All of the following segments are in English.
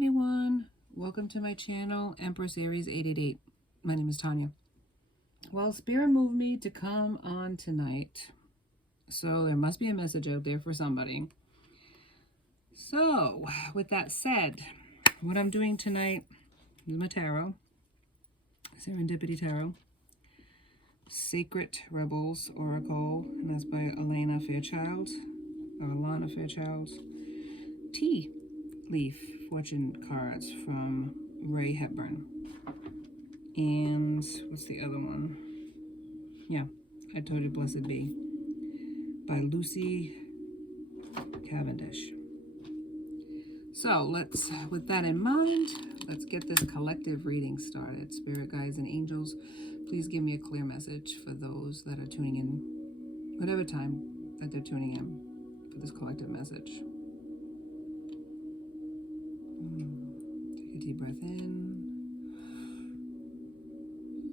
everyone, welcome to my channel, Empress Aries 888. My name is Tanya. Well, Spirit moved me to come on tonight, so there must be a message out there for somebody. So, with that said, what I'm doing tonight is my tarot, Serendipity Tarot, Sacred Rebels Oracle, and that's by Alana Fairchild, or Alana Fairchild. Tea Leaf Fortune cards from Ray Hepburn. And what's the other one? Yeah, I Told You Blessed Be by Lucy Cavendish. So let's, with that in mind, let's get this collective reading started. Spirit guides and angels, please give me a clear message for those that are tuning in, whatever time that they're tuning in for this collective message. Take a deep breath in,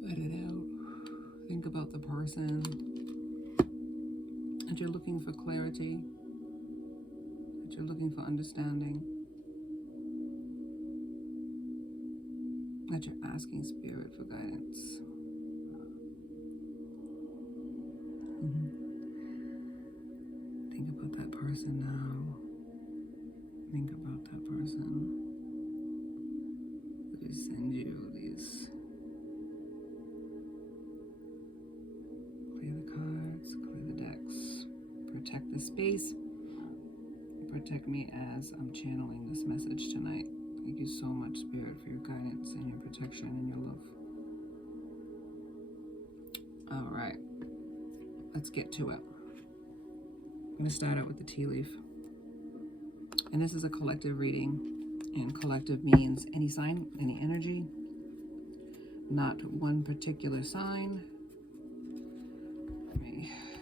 let it out. Think about the person that you're looking for clarity, that you're looking for understanding, that you're asking Spirit for guidance. Think about that person now. Think about that person. They send you these. Clear the cards, clear the decks. Protect the space. Protect me as I'm channeling this message tonight. Thank you so much, Spirit, for your guidance and your protection and your love. All right, let's get to it. I'm going to start out with the tea leaf. And this is a collective reading. And collective means any sign, any energy, not one particular sign.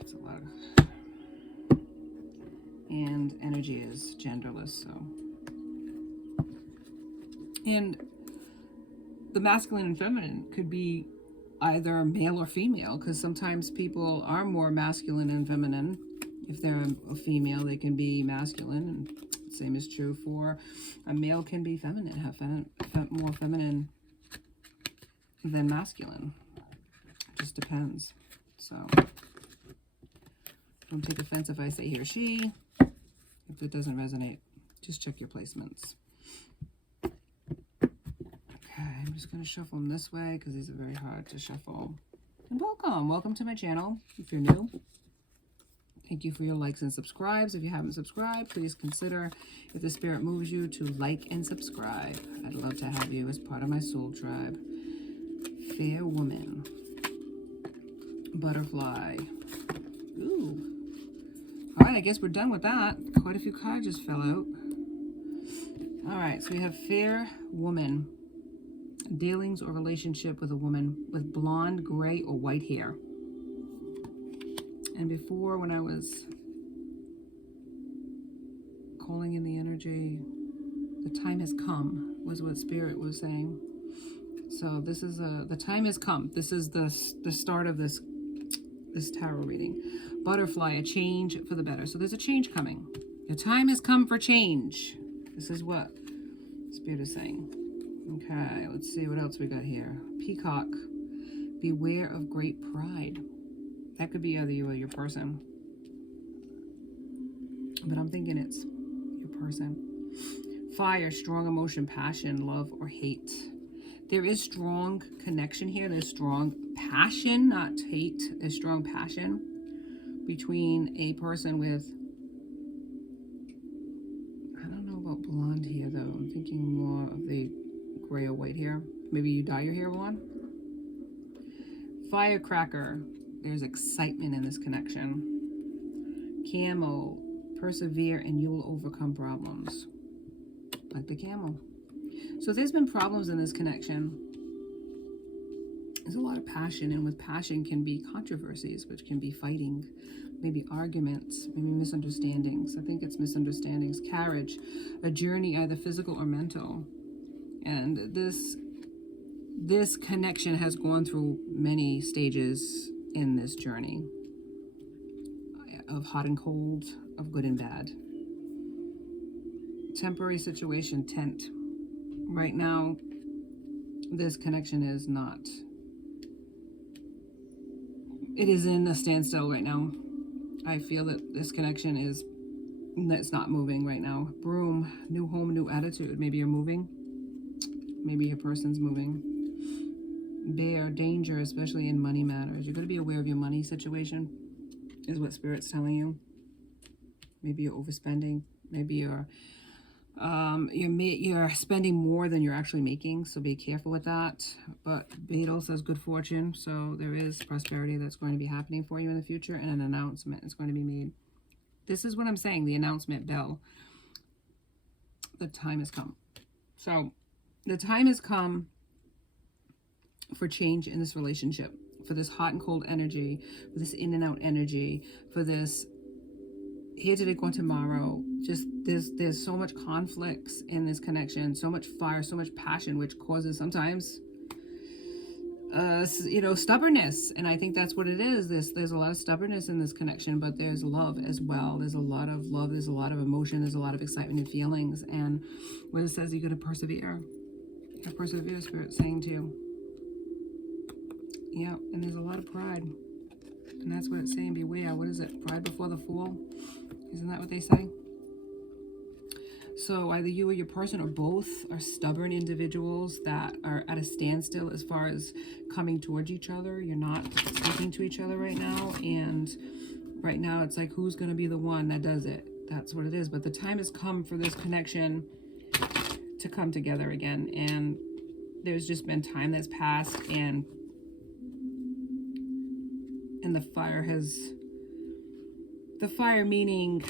It's a lot of... And energy is genderless, so... And the masculine and feminine could be either male or female, because sometimes people are more masculine and feminine. If they're a female, they can be masculine, and the same is true for a male can be feminine, have more feminine than masculine. It just depends. So don't take offense if I say he or she. If it doesn't resonate, just check your placements. I'm just going to shuffle them this way because these are very hard to shuffle. And welcome to my channel. If you're new, thank you for your likes and subscribes. If you haven't subscribed, please consider, if the Spirit moves you, to like and subscribe. I'd love to have you as part of my soul tribe. Fair woman. Butterfly. Ooh. All right, I guess we're done with that. Quite a few cards just fell out. All right, so we have fair woman. Dealings or relationship with a woman with blonde, gray, or white hair. And before, when I was calling in the energy, the time has come, was what Spirit was saying. So this is the time has come. This is the start of this tarot reading. Butterfly, a change for the better. So there's a change coming. The time has come for change. This is what Spirit is saying. Okay, let's see what else we got here. Peacock, beware of great pride. That could be either you or your person. But I'm thinking it's your person. Fire, strong emotion, passion, love, or hate. There is strong connection here. There's strong passion, not hate. There's strong passion between a person with, I don't know about blonde hair though. I'm thinking more of the gray or white hair. Maybe you dye your hair blonde. Firecracker, there's excitement in this connection. Camel, persevere and you will overcome problems. Like the camel. So there's been problems in this connection. There's a lot of passion, and with passion can be controversies, which can be fighting, maybe arguments, maybe misunderstandings. I think it's misunderstandings. Carriage, a journey either physical or mental. And this connection has gone through many stages in this journey of hot and cold, of good and bad. Temporary situation, tent. Right now, this connection is not. It is in a standstill right now. I feel that this connection is, it's not moving right now. Broom, new home, new attitude. Maybe you're moving. Maybe your person's moving. Bear, danger, especially in money matters. You're going to be aware of your money situation, is what Spirit's telling you. Maybe you're overspending. Maybe you're spending more than you're actually making, so be careful with that. But Betel says good fortune, so there is prosperity that's going to be happening for you in the future, and an announcement is going to be made. This is what I'm saying, the announcement bell. The time has come. So the time has come for change in this relationship, for this hot and cold energy, for this in and out energy, for this here today, gone tomorrow. Just there's so much conflicts in this connection, so much fire, so much passion, which causes sometimes stubbornness. And I think that's what it is. There's a lot of stubbornness in this connection, but there's love as well. There's a lot of love, there's a lot of emotion, there's a lot of excitement and feelings. And what it says, you got to persevere. You got to persevere, Spirit's saying to you. Yeah, and there's a lot of pride. And that's what it's saying, beware. What is it? Pride before the fall? Isn't that what they say? So either you or your person or both are stubborn individuals that are at a standstill as far as coming towards each other. You're not speaking to each other right now. And right now it's like, who's going to be the one that does it? That's what it is. But the time has come for this connection to come together again. And there's just been time that's passed, and the fire meaning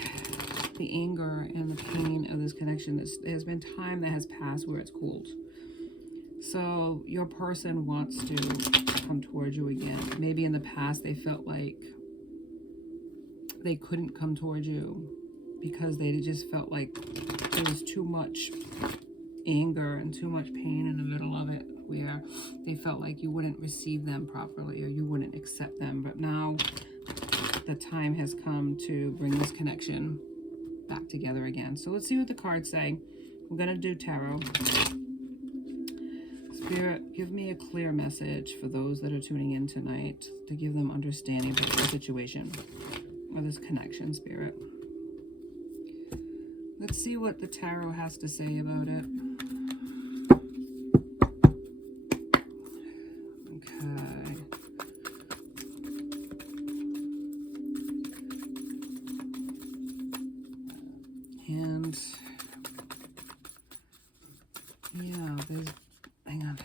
the anger and the pain of this connection. There's been time that has passed where it's cooled. So your person wants to come towards you again. Maybe in the past they felt like they couldn't come towards you because they just felt like there was too much anger and too much pain in the middle of it, where they felt like you wouldn't receive them properly or you wouldn't accept them. But now the time has come to bring this connection back together again. So let's see what the cards say. We're going to do tarot. Spirit, give me a clear message for those that are tuning in tonight, to give them understanding of the situation or this connection, Spirit. Let's see what the tarot has to say about it. Okay. And yeah, hang on.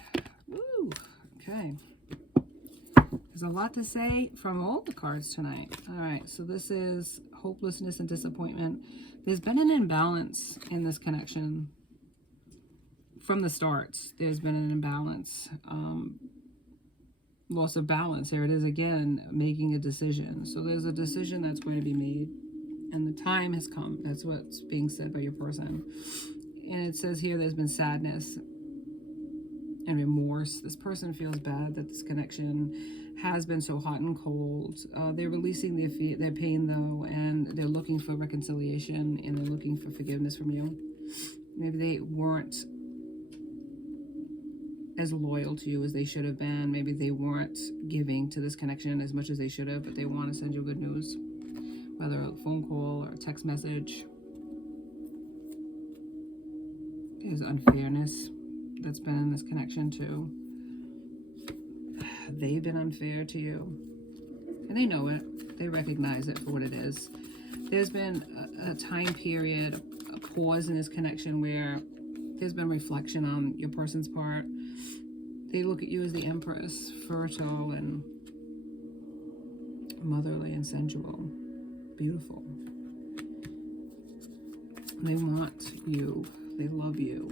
Woo, okay. There's a lot to say from all the cards tonight. All right, so this is hopelessness and disappointment. There's been an imbalance in this connection from the start. There's been an imbalance, loss of balance. Here it is again, making a decision. So there's a decision that's going to be made, and the time has come. That's what's being said by your person. And it says here there's been sadness and remorse. This person feels bad that this connection has been so hot and cold. They're releasing their pain though, and they're looking for reconciliation, and they're looking for forgiveness from you. Maybe they weren't as loyal to you as they should have been. Maybe they weren't giving to this connection as much as they should have, but they want to send you good news, whether a phone call or a text message. There's unfairness that's been in this connection too. They've been unfair to you, and they know it. They recognize it for what it is. There's been a time period, a pause in this connection where there's been reflection on your person's part. They look at you as the Empress, fertile and motherly and sensual, beautiful. They want you. They love you.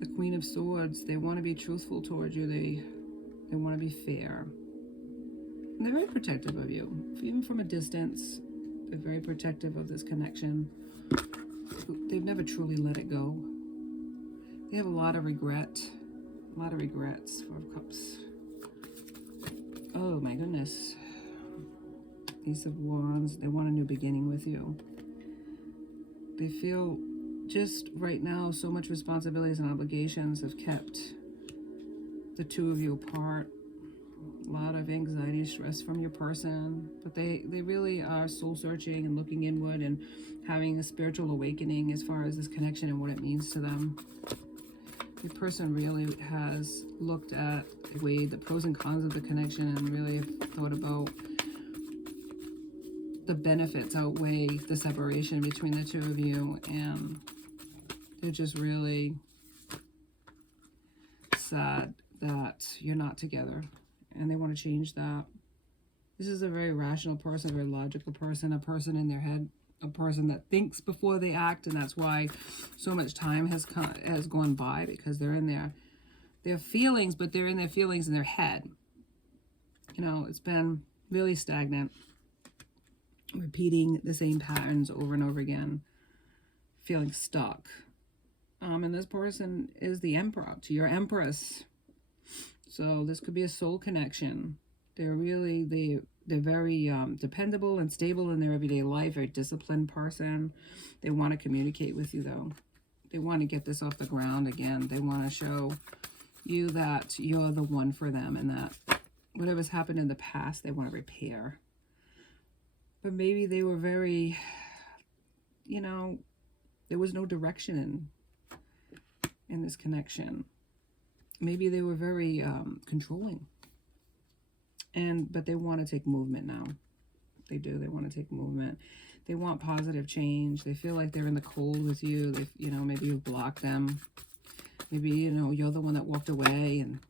The Queen of Swords, they want to be truthful towards you. They want to be fair. And they're very protective of you. Even from a distance, they're very protective of this connection. They've never truly let it go. They have a lot of regrets. Four of Cups. Oh my goodness. Ace of Wands. They want a new beginning with you. They feel just right now, so much responsibilities and obligations have kept the two of you apart. A lot of anxiety, stress from your person, but they really are soul searching and looking inward and having a spiritual awakening as far as this connection and what it means to them. Your person really has looked at, weighed the pros and cons of the connection and really have thought about the benefits outweigh the separation between the two of you, and they're just really sad that you're not together, and they want to change that. This is a very rational person, a very logical person, a person in their head, a person that thinks before they act, and that's why so much time has gone by, because they're in their feelings, but they're in their feelings in their head. You know, it's been really stagnant, repeating the same patterns over and over again, feeling stuck. And this person is the Emperor to your Empress. So this could be a soul connection. They're very dependable and stable in their everyday life, very disciplined person. They want to communicate with you, though. They want to get this off the ground again. They want to show you that you're the one for them, and that whatever's happened in the past, they want to repair. But maybe they were very, you know, there was no direction in this connection. Maybe they were very controlling. But they want to take movement now. They do. They want to take movement. They want positive change. They feel like they're in the cold with you. They, you know, maybe you've blocked them. Maybe, you know, you're the one that walked away and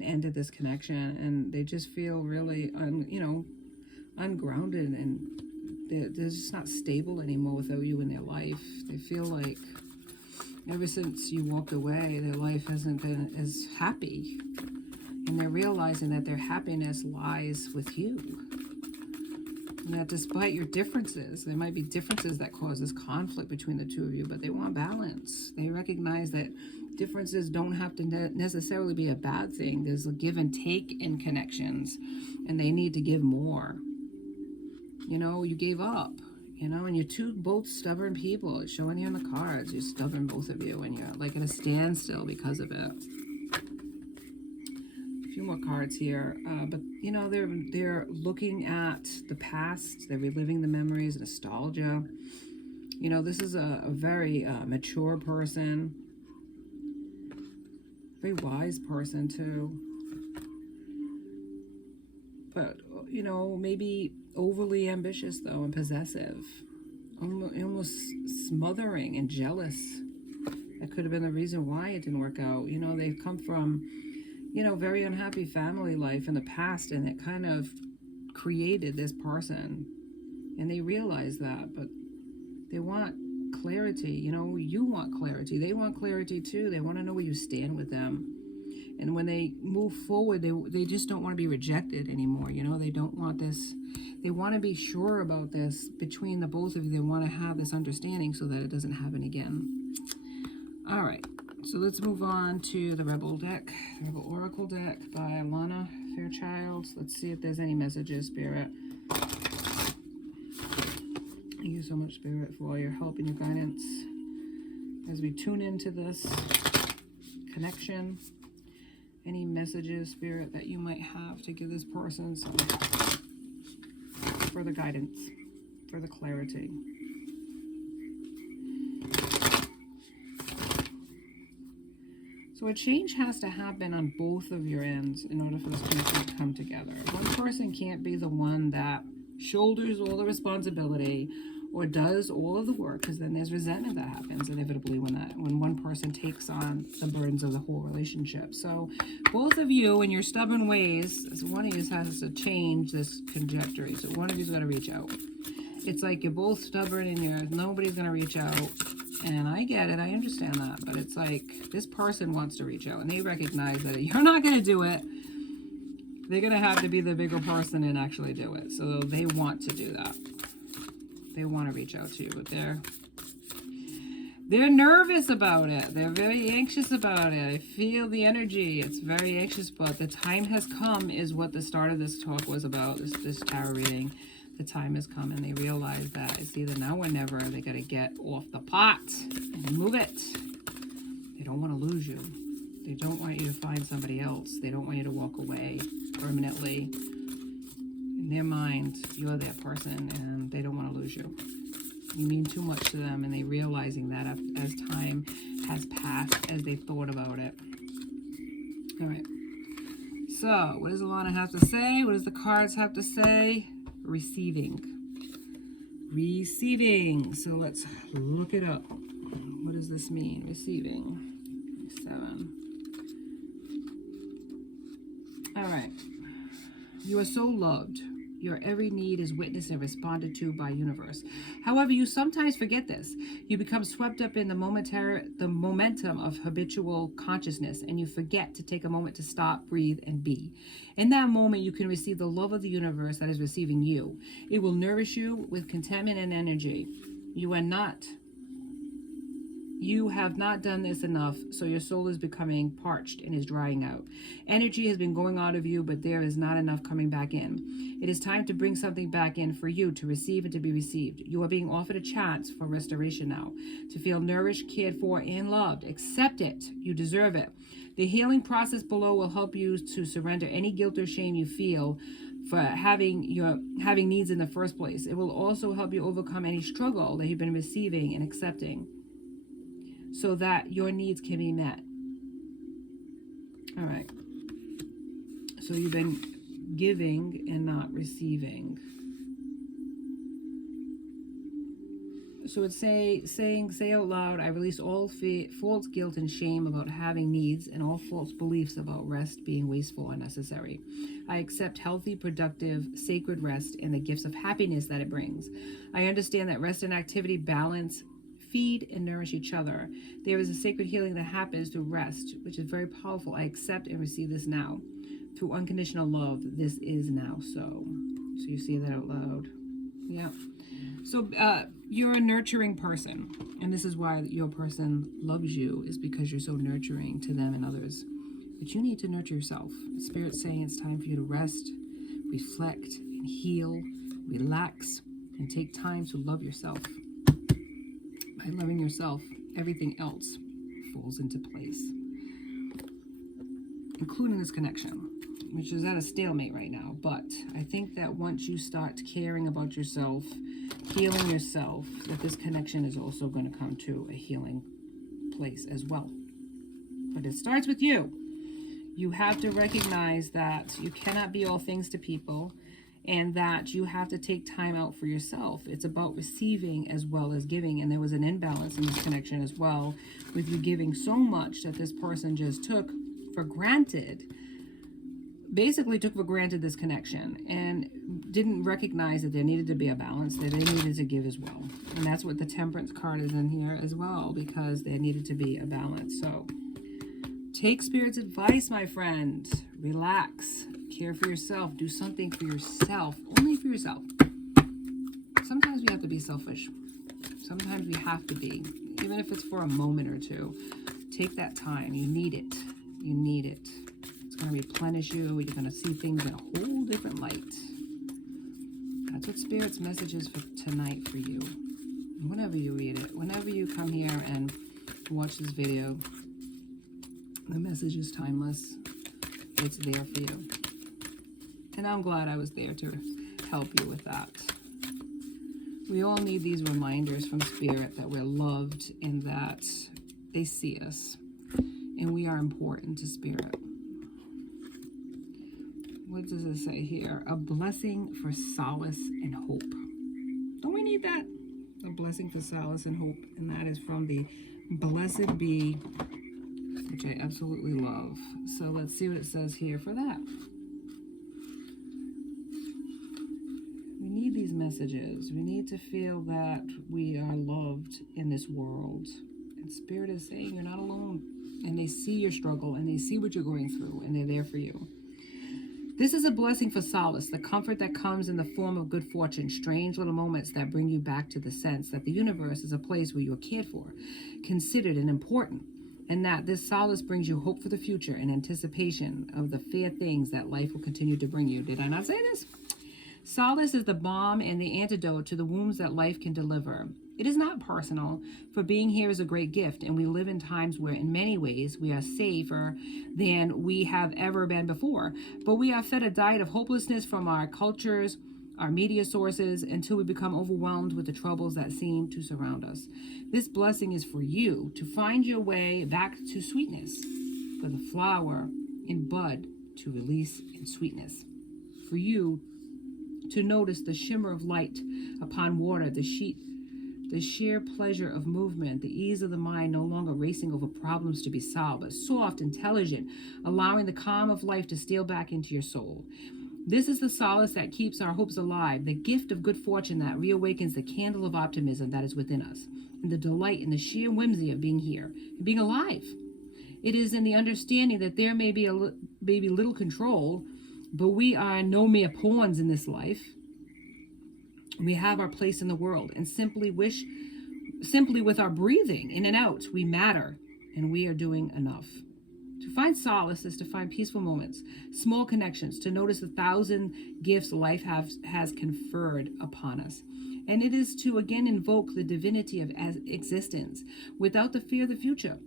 ended this connection. And they just feel really, ungrounded, and they're just not stable anymore without you in their life. They feel like ever since you walked away, their life hasn't been as happy. And they're realizing that their happiness lies with you. And that despite your differences, there might be differences that cause this conflict between the two of you, but they want balance. They recognize that differences don't have to necessarily be a bad thing. There's a give and take in connections, and they need to give more. You know, you gave up, you know, and you're both stubborn people. It's showing you in the cards. You're stubborn, both of you, and you're like at a standstill because of it. A few more cards here, but you know, they're looking at the past. They're reliving the memories, nostalgia. You know, this is a very mature person, very wise person too. But you know, maybe overly ambitious though, and possessive, almost smothering and jealous. That could have been the reason why it didn't work out. You know, they've come from, you know, very unhappy family life in the past, and it kind of created this person, and they realize that, but they want clarity. You know, you want clarity. They want clarity too. They want to know where you stand with them. And when they move forward, they just don't want to be rejected anymore. You know, they don't want this. They want to be sure about this between the both of you. They want to have this understanding so that it doesn't happen again. All right. So let's move on to the Rebel deck, the Rebel Oracle deck by Lana Fairchild. Let's see if there's any messages, Spirit. Thank you so much, Spirit, for all your help and your guidance as we tune into this connection. Any messages, Spirit, that you might have to give this person some further guidance, further clarity. So a change has to happen on both of your ends in order for this to come together. One person can't be the one that shoulders all the responsibility or does all of the work, because then there's resentment that happens inevitably when one person takes on the burdens of the whole relationship. So both of you in your stubborn ways, one of you has to change this trajectory. So one of you's got to reach out. It's like you're both stubborn and nobody's going to reach out. And I get it, I understand that, but it's like this person wants to reach out, and they recognize that you're not going to do it. They're going to have to be the bigger person and actually do it. So they want to do that. They want to reach out to you, but they're nervous about it. They're very anxious about it. I feel the energy. It's very anxious, but the time has come is what the start of this talk was about, this tarot reading. The time has come and they realize that it's either now or never. They got to get off the pot and move it. They don't want to lose you. They don't want you to find somebody else. They don't want you to walk away permanently. In their mind, you're that person and they don't want to lose you. You mean too much to them, and they're realizing that as time has passed, as they've thought about it. All right. So, what does Alana have to say? What does the cards have to say? Receiving. Receiving. So, let's look it up. What does this mean? Receiving. 7. All right. You are so loved. Your every need is witnessed and responded to by universe. However, you sometimes forget this. You become swept up in the momentum of habitual consciousness, and you forget to take a moment to stop, breathe, and be. In that moment, you can receive the love of the universe that is receiving you. It will nourish you with contentment and energy. You have not done this enough, so your soul is becoming parched and is drying out. Energy has been going out of you, but there is not enough coming back in. It is time to bring something back in for you to receive and to be received. You are being offered a chance for restoration now, to feel nourished, cared for, and loved. Accept it. You deserve it. The healing process below will help you to surrender any guilt or shame you feel for having needs in the first place. It will also help you overcome any struggle that you've been receiving and accepting, so that your needs can be met. All right. So you've been giving and not receiving. So it's say out loud, I release all false guilt and shame about having needs and all false beliefs about rest being wasteful or unnecessary. I accept healthy, productive, sacred rest and the gifts of happiness that it brings. I understand that rest and activity balance, feed, and nourish each other. There is a sacred healing that happens through rest, which is very powerful. I accept and receive this now. Through unconditional love, this is now so. So you say that out loud. Yeah. So you're a nurturing person, and this is why your person loves you, is because you're so nurturing to them and others. But you need to nurture yourself. Spirit's saying it's time for you to rest, reflect, and heal, relax, and take time to love yourself. By loving yourself, everything else falls into place, including this connection, which is at a stalemate right now. But I think that once you start caring about yourself, healing yourself, that this connection is also going to come to a healing place as well. But it starts with you. You have to recognize that you cannot be all things to people, and that you have to take time out for yourself. It's about receiving as well as giving. And there was an imbalance in this connection as well, with you giving so much that this person just took for granted, basically took for granted this connection, and didn't recognize that there needed to be a balance, that they needed to give as well. And that's what the Temperance card is in here as well, because there needed to be a balance. So take Spirit's advice, my friend. Relax. Care for yourself. Do something for yourself. Only for yourself. Sometimes we have to be selfish. Sometimes we have to be. Even if it's for a moment or two. Take that time. You need it. You need it. It's going to replenish you. You're going to see things in a whole different light. That's what Spirit's message is for tonight for you. Whenever you read it. Whenever you come here and watch this video. The message is timeless. It's there for you. And I'm glad I was there to help you with that. We all need these reminders from Spirit that we're loved and that they see us. And we are important to Spirit. What does it say here? A blessing for solace and hope. Don't we need that? A blessing for solace and hope. And that is from the Blessed Be, which I absolutely love. So let's see what it says here for that. We need these messages. We need to feel that we are loved in this world. And Spirit is saying you're not alone. And they see your struggle and they see what you're going through and they're there for you. This is a blessing for solace, the comfort that comes in the form of good fortune, strange little moments that bring you back to the sense that the universe is a place where you are cared for, considered, and important. And that this solace brings you hope for the future and anticipation of the fair things that life will continue to bring you. Did I not say this? Solace is the balm and the antidote to the wounds that life can deliver. It is not personal, for being here is a great gift, and we live in times where, in many ways, we are safer than we have ever been before. But we are fed a diet of hopelessness from our cultures, our media sources, until we become overwhelmed with the troubles that seem to surround us. This blessing is for you to find your way back to sweetness, for the flower in bud to release in sweetness, for you to notice the shimmer of light upon water, the sheer pleasure of movement, the ease of the mind no longer racing over problems to be solved, but soft, intelligent, allowing the calm of life to steal back into your soul. This is the solace that keeps our hopes alive, the gift of good fortune that reawakens the candle of optimism that is within us, and the delight in the sheer whimsy of being here and being alive. It is in the understanding that there may be little control, but we are no mere pawns in this life. We have our place in the world, and simply with our breathing in and out, we matter, and we are doing enough. To find solace is to find peaceful moments, small connections, to notice the 1,000 gifts life has conferred upon us. And it is to again invoke the divinity of existence without the fear of the future.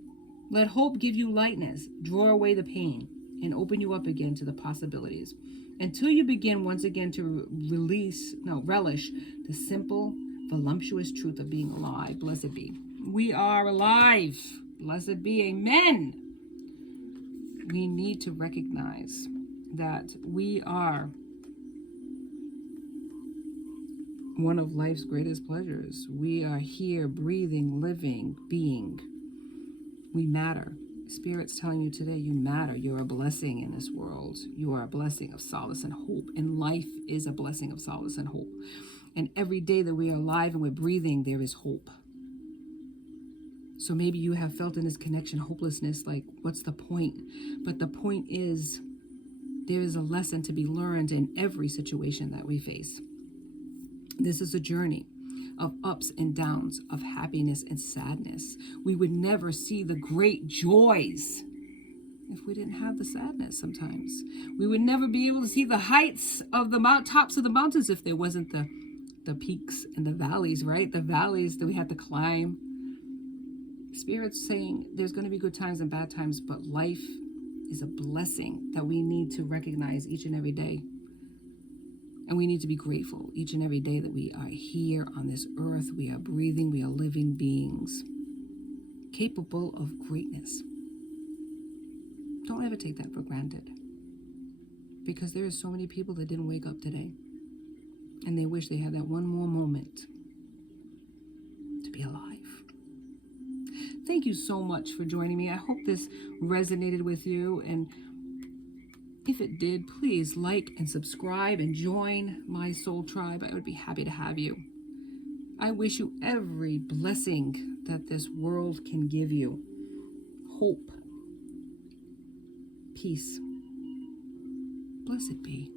Let hope give you lightness, draw away the pain, and open you up again to the possibilities, until you begin once again to relish the simple, voluptuous truth of being alive. Blessed be. We are alive. Blessed be. Amen. We need to recognize that we are one of life's greatest pleasures. We are here, breathing, living, being. We matter. Spirit's telling you today, you matter. You're a blessing in this world. You are a blessing of solace and hope. And life is a blessing of solace and hope. And every day that we are alive and we're breathing, there is hope. So maybe you have felt in this connection hopelessness, like, what's the point? But the point is, there is a lesson to be learned in every situation that we face. This is a journey of ups and downs, of happiness and sadness. We would never see the great joys if we didn't have the sadness sometimes. We would never be able to see the heights of the tops of the mountains if there wasn't the peaks and the valleys, right? The valleys that we had to climb. Spirit's saying there's going to be good times and bad times, but life is a blessing that we need to recognize each and every day. And we need to be grateful each and every day that we are here on this earth. We are breathing. We are living beings capable of greatness. Don't ever take that for granted, because there are so many people that didn't wake up today, and they wish they had that one more moment to be alive. Thank you so much for joining me. I hope this resonated with you, and if it did, please like and subscribe and join my soul tribe. I would be happy to have you. I wish you every blessing that this world can give you. Hope, peace. Blessed be.